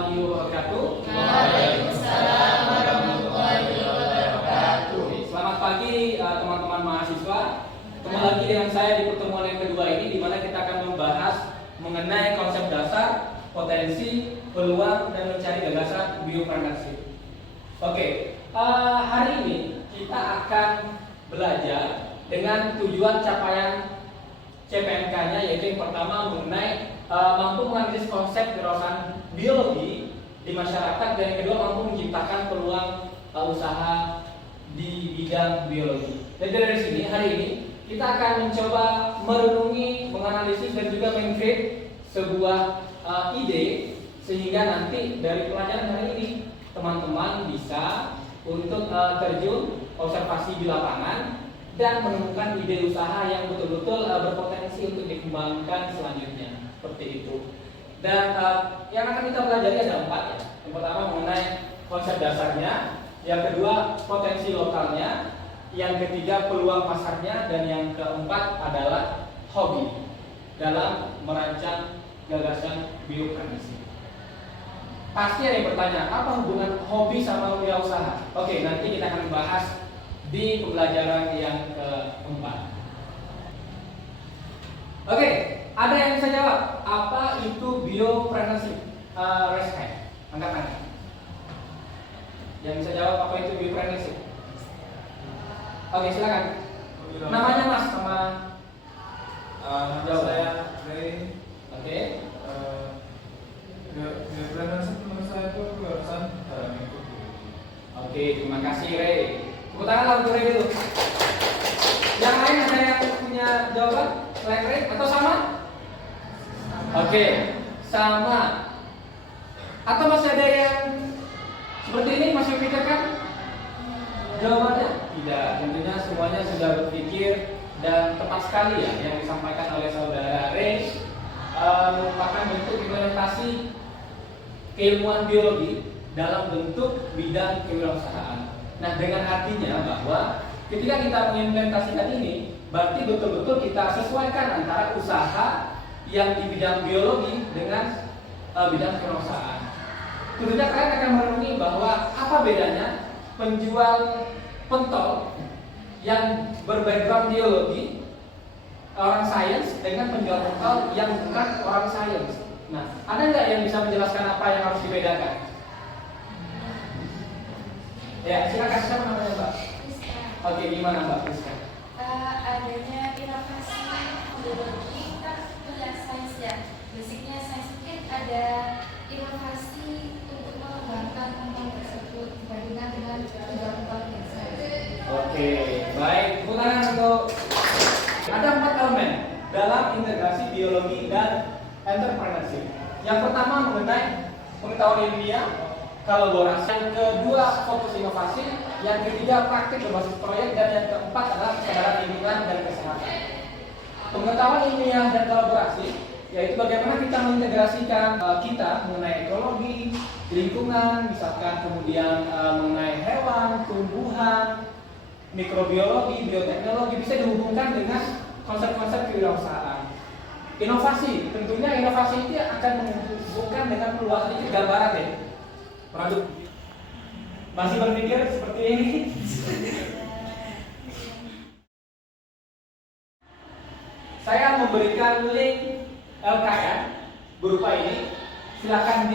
warahmatullahi wabarakatuh. Waalaikumsalam warahmatullahi wabarakatuh. Selamat pagi teman-teman mahasiswa. Ketemu lagi dengan saya di pertemuan yang kedua ini, di mana kita akan membahas mengenai konsep dasar, potensi, peluang, dan mencari gagasan biopreneurship. Oke, hari ini kita akan belajar dengan tujuan capaian CPNK-nya, yaitu yang pertama mengenai mampu menganalisis konsep kewirausahaan biologi di masyarakat, dan yang kedua mampu menciptakan peluang usaha di bidang biologi. Dan dari sini hari ini kita akan mencoba merenungi, menganalisis, dan juga meng-create sebuah ide, sehingga nanti dari pelajaran hari ini teman-teman bisa untuk terjun observasi di lapangan dan menemukan ide usaha yang betul-betul berpotensi untuk dikembangkan selanjutnya, seperti itu. Dan yang akan kita pelajari ada 4 ya. Yang pertama mengenai konsep dasarnya, yang kedua potensi lokalnya, yang ketiga peluang pasarnya, dan yang keempat adalah hobi dalam merancang gagasan biopreneurship. Pasti ada yang bertanya, apa hubungan hobi sama wirausaha? Oke, nanti kita akan bahas di pembelajaran yang keempat. Oke, ada yang bisa jawab apa itu biopreneurship? Raise hand, angkat tangan. Yang bisa jawab apa itu biopreneurship? Oke, silakan. Namanya Mas sama jawab. Saya Ray. Oke. Biopreneurship menurut saya itu kewirausahaan dalam lingkup. Oke, terima kasih Ray. Tepuk tangan untuk Ray dulu. Yang lain ada yang punya jawaban selain Ray atau sama? Oke, sama. Atau masih ada yang seperti ini masih pikirkan jawabannya? Tidak, tentunya semuanya sudah berpikir, dan tepat sekali ya yang disampaikan oleh saudara Ray merupakan bentuk implementasi keilmuan biologi dalam bentuk bidang kewirausahaan. Nah, dengan artinya bahwa ketika kita mengimplementasikan ini, berarti betul-betul kita sesuaikan antara usaha yang di bidang biologi dengan bidang kewirausahaan. Tentunya kalian akan merenungi bahwa apa bedanya penjual pentol yang berbackground biologi, orang sains, dengan penjual pentol yang bukan orang sains. Nah, ada nggak yang bisa menjelaskan apa yang harus dibedakan? Ya, silakan. Siapa namanya Mbak? Rizka. Oke, gimana Mbak Rizka? Adanya inovasi biologi kan kuliah sains ya. Basicnya sains, mungkin ada inovasi untuk mengembangkan tentang tersebut dibandingkan dengan penjual biasa. Oke, baik. Tepuk tangan untuk ada 4 elemen dalam integrasi biologi dan entrepreneurship. Yang pertama mengenai pengetahuan ilmiah, kolaborasi. Yang kedua fokus inovasi. Yang ketiga praktik berbasis proyek, dan yang keempat adalah kesadaran lingkungan dan kesehatan. Pengetahuan ilmiah dan kolaborasi yaitu bagaimana kita mengintegrasikan kita mengenai ekologi, lingkungan, misalkan kemudian mengenai hewan, tumbuhan, mikrobiologi, bioteknologi, bisa dihubungkan dengan konsep-konsep kewirausahaan. Inovasi, tentunya inovasi itu akan menghubungkan dengan peluang sedikit gambaran ya. Produk. Masih berpikir seperti ini? Saya memberikan link LKN berupa ini. Silakan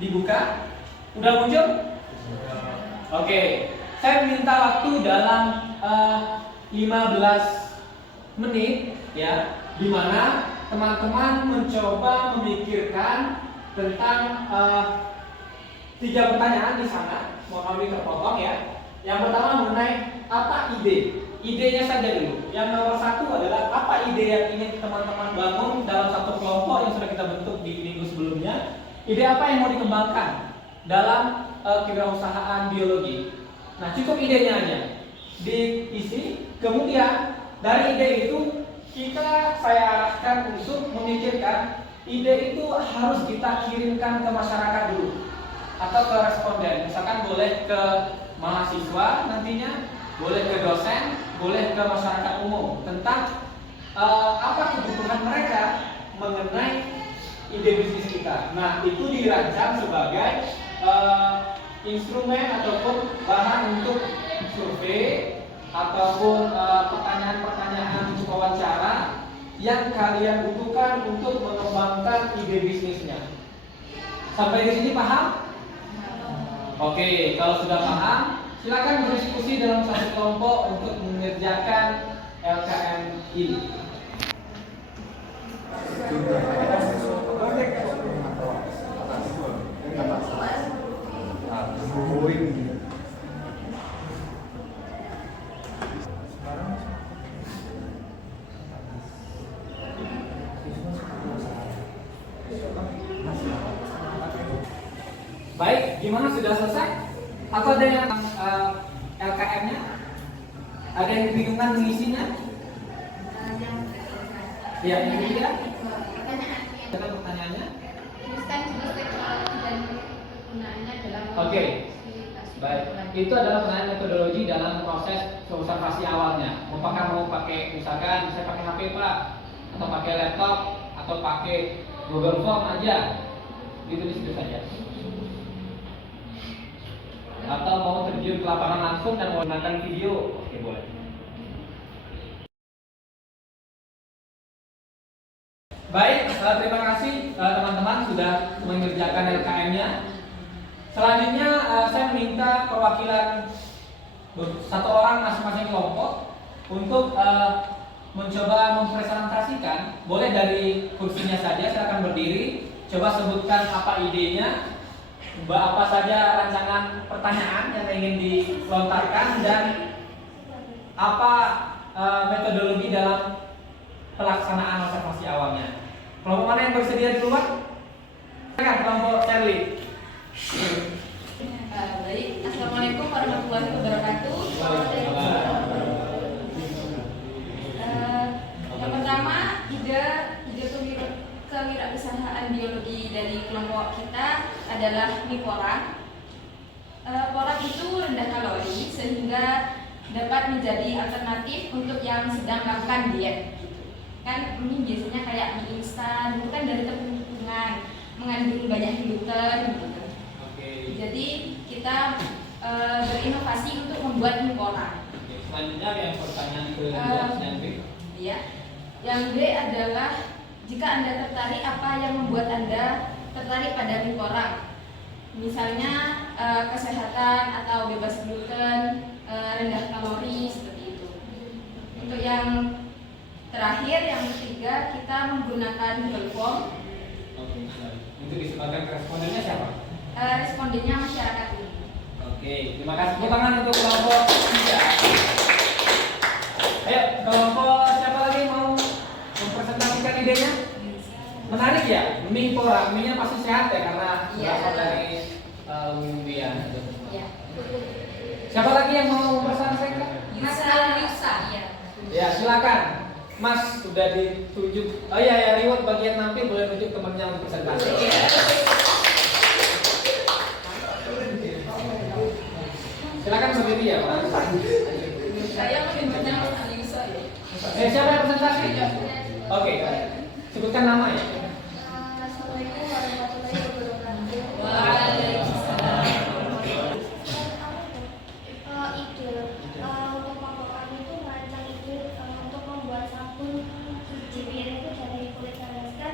dibuka. Udah muncul? Oke. Saya minta waktu dalam 15 menit ya, di mana teman-teman mencoba memikirkan tentang 3 pertanyaan di sana. Mau kami terpotong ya. Yang pertama mengenai apa ide. Idenya saja dulu. Yang nomor 1 adalah apa ide yang ingin teman-teman bangun dalam satu kelompok yang sudah kita bentuk di minggu sebelumnya. Ide apa yang mau dikembangkan dalam kewirausahaan biologi. Nah, cukup idenya aja diisi. Kemudian dari ide itu saya arahkan untuk memikirkan ide itu harus kita kirimkan ke masyarakat dulu atau ke responden. Misalkan boleh ke mahasiswa nantinya, boleh ke dosen, boleh ke masyarakat umum tentang apa kebutuhan mereka mengenai ide bisnis kita. Nah, itu dirancang sebagai instrumen ataupun bahan untuk survei ataupun pertanyaan-pertanyaan untuk wawancara yang kalian butuhkan untuk mengembangkan ide bisnisnya. Sampai di sini paham? Oke, kalau sudah paham, silakan berdiskusi dalam satu kelompok untuk mengerjakan LKM ini. Baik, gimana, sudah selesai? Atau ada yang LKM-nya? Ada yang kebingungan mengisinya? Ya, yang ketiga? Ada pertanyaannya? Tuliskan jenis teknologi dan kegunaannya dalam Oke. Baik, itu adalah pertanyaan metodologi dalam proses observasi awalnya. Apakah mau pakai, misalkan saya pakai HP Pak, atau pakai laptop, atau pakai Google Form aja, itu di situ saja. Atau mau terjun ke lapangan langsung dan menggunakan video, oke boleh. Baik, terima kasih teman-teman sudah mengerjakan LKM-nya. Selanjutnya saya minta perwakilan satu orang masing-masing kelompok untuk mencoba mempresentasikan. Boleh dari kursinya saja, silakan berdiri. Coba sebutkan apa idenya, apa saja rancangan pertanyaan yang ingin dilontarkan, dan apa metodologi dalam pelaksanaan observasi awalnya. Kelompok mana yang bersedia duluan? Silakan kelompok Charlie. Baik, assalamualaikum warahmatullahi wabarakatuh. Yang pertama, ide kewirausahaan biologi dari kelompok kita adalah mie porang. Porang itu rendah kalori sehingga dapat menjadi alternatif untuk yang sedang melakukan diet. Kan mie biasanya kayak mie instan, itu kan dari tepung-tepungan, mengandung banyak gluten gitu. Jadi kita berinovasi untuk membuat mie porang. Selanjutnya yang pertanyaan kedua dan B. Iya. Yang B adalah jika Anda tertarik, apa yang membuat Anda tertarik pada mie porang? Misalnya kesehatan atau bebas gluten, rendah kalori seperti itu. Untuk yang terakhir, yang ketiga, kita menggunakan Google Form. Oke, untuk disebarkan ke respondennya siapa? Respondennya masyarakat umum. Oke, terima kasih. Tepuk tangan untuk kelompok 3. Ayo, kelompok siapa lagi mau mempresentasikan idenya? Menarik ya, mie porang. Mie-nya pasti sehat ya karena berasal dari umbian. Iya. Siapa lagi yang mau mempresentasikan? Yusa. Iya. Ya, silakan. Mas sudah ditunjuk. Oh iya ya, reward bagian nampil boleh tunjuk temannya untuk presentasi. Silakan berdiri ya, Pak. Saya mungkin banyak Mas Yusa ya. Siapa yang presentasi? Oke, sebutkan nama ya. Assalamualaikum warahmatullahi wabarakatuh. Waalaikumsalam. Ide untuk kelompok kami itu merancang ide untuk membuat sabun JPR itu dari kulit alaska.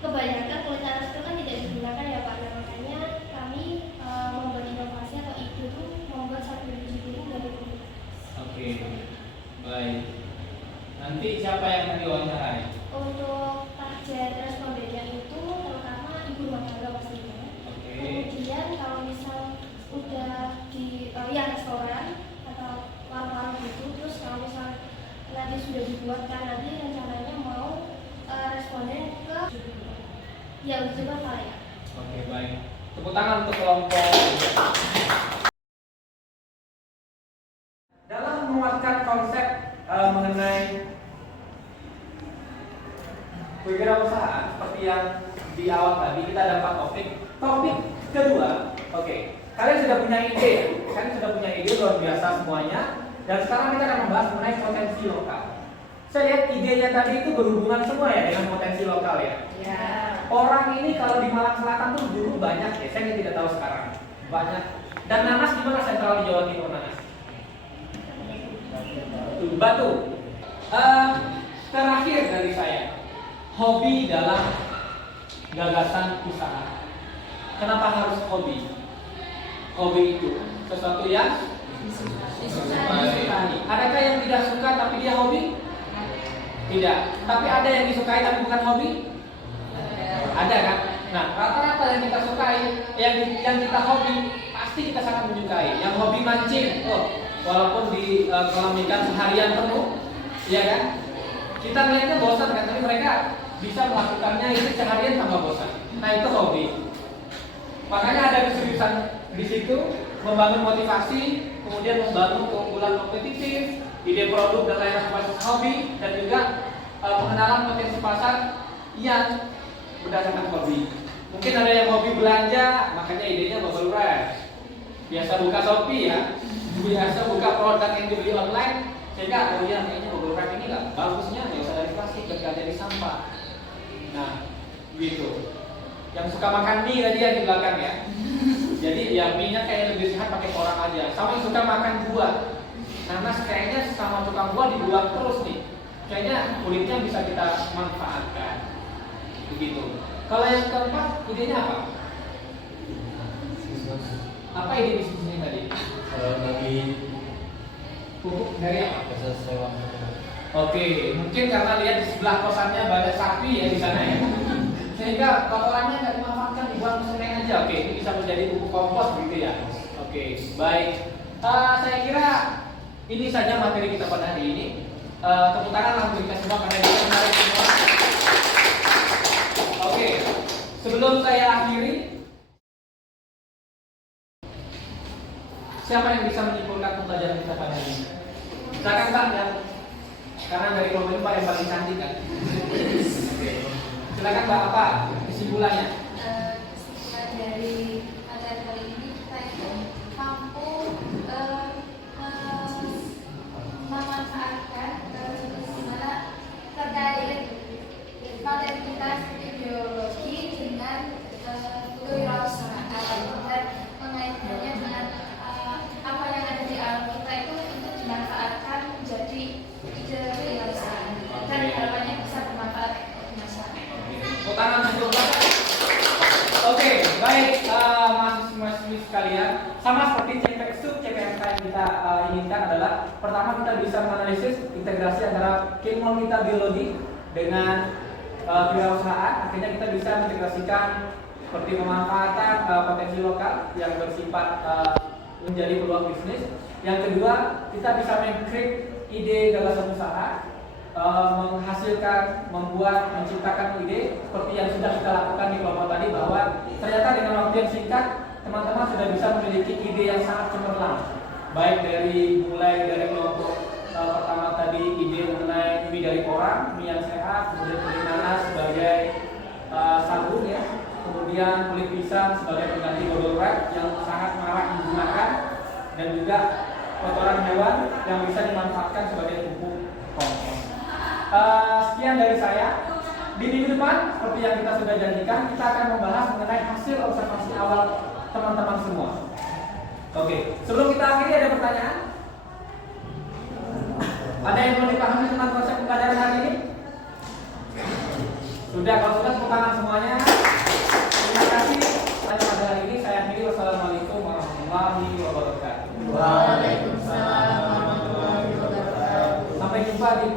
Kebanyakan kulit alaska kan tidak digunakan ya Pak. Nah, makanya kami membuat inovasi atau ide itu membuat sabun JPR dari kulit. Oke, baik. Nanti siapa yang akan diwawancarai? Untuk target respondennya itu terutama ibu rumah tangga pastinya. Oke. Kemudian kalau misal udah di restoran atau warung-warung gitu, terus kalau misal nanti sudah dibuatkan, nanti rencananya mau responden ke ya uji coba ya. Oke, baik. Tepuk tangan untuk kelompok. Dalam menguatkan konsep mengenai kewirausahaan seperti yang di awal tadi kita ada 4 topik. Topik kedua, oke. Kalian sudah punya ide, luar biasa semuanya. Dan sekarang kita akan membahas mengenai potensi lokal. Saya lihat idenya tadi itu berhubungan semua ya dengan potensi lokal ya. Ya. Orang ini kalau di Malang Selatan tuh dulu banyak ya, saya tidak tahu sekarang. Banyak. Dan Nanas gimana sentral di Jawa Timur Nanas? Batu. Terakhir dari saya, hobi dalam gagasan usaha. Kenapa harus hobi? Hobi itu sesuatu yang disukai. Adakah yang tidak suka tapi dia hobi? Tidak. Tapi ada yang disukai tapi bukan hobi? Ada kan? Nah, rata-rata yang kita sukai, yang kita hobi, pasti kita sangat menyukai. Yang hobi mancing, walaupun di kolam ikan seharian penuh, ya kan? Kita melihatnya bosan kan, tapi mereka bisa melakukannya itu seharian tanpa bosan. Nah, itu hobi. Makanya ada keseriusan di situ, membangun motivasi, kemudian membangun keunggulan kompetitif, ide produk dan layanan berbasis hobi, dan juga pengenalan potensi pasar yang berdasarkan hobi. Mungkin ada yang hobi belanja, makanya idenya bubble wrap. Biasa buka Shopee ya, biasa buka produk yang dibeli online, sehingga oh iya kayaknya bubble wrap ini nggak bagusnya, nggak usah dari plastik, nggak dari sampah. Nah, gitu. Yang suka makan mie tadi yang di belakang ya. Jadi ya mie-nya kayak lebih sehat pakai orang aja. Sama yang suka makan buah. Nanas kayaknya sama tukang buah dibuang terus nih. Kayaknya kulitnya bisa kita manfaatkan. Begitu. Kalau yang keempat, idenya apa? Apa ide bisnisnya tadi? Bagi Pupuk dari apa? jasa sewa. Oke, mungkin karena lihat di sebelah kosannya banyak sapi ya di sana ya. Sehingga kotorannya nggak dimanfaatkan, dibuang ke sungai aja. Oke, ini bisa menjadi pupuk kompos gitu ya. Oke, baik. Saya kira ini saja materi kita pada hari ini. Tepuk tangan langsung kita semua karena kita menarik semua. Oke, sebelum saya akhiri, siapa yang bisa menyimpulkan pembelajaran kita pada hari ini? Silakan Pak, ya. Karena dari kelompok ini Pak yang paling cantik kan. Oke. Silakan Mbak, apa kesimpulannya? Kesimpulan dari materi kali ini kita itu mampu memanfaatkan bagaimana terkait materi kita ideologi dengan kewirausahaan dan mengaitkannya dengan apa yang ada di alam kita itu untuk dimanfaatkan menjadi ide kewirausahaan dan harapannya bisa bermanfaat bagi masyarakat. Tangan untuk Bapak. Oke, baik mahasiswa sekalian. Sama seperti CPMK yang kita inginkan adalah pertama kita bisa menganalisis integrasi antara ilmu kita biologi dengan kewirausahaan. Akhirnya kita bisa mengintegrasikan seperti pemanfaatan potensi lokal yang bersifat menjadi peluang bisnis. Yang kedua, kita bisa mengkreat ide gagasan usaha, menghasilkan, membuat, menciptakan ide seperti yang sudah kita lakukan di kelompok tadi, bahwa ternyata dengan waktu yang singkat teman-teman sudah bisa memiliki ide yang sangat cemerlang, baik mulai dari kelompok pertama tadi ide mengenai mie dari porang, mie yang sehat, kemudian kulit nanas sebagai sabun ya, kemudian kulit pisang sebagai pengganti bubble wrap yang sangat marak digunakan, dan juga kotoran hewan yang bisa dimanfaatkan sebagai pupuk kompos. Sekian dari saya. Di minggu depan, seperti yang kita sudah janjikan, kita akan membahas mengenai hasil observasi awal teman-teman semua. Oke, sebelum kita akhiri ada pertanyaan? Ada yang mau dipahami tentang konsep pembelajaran hari ini? Sudah, kalau sudah tepuk tangan semuanya. Terima kasih. Pada hari ini saya akhiri. Wassalamualaikum warahmatullahi wabarakatuh. Waalaikumsalam warahmatullahi wabarakatuh. Sampai jumpa di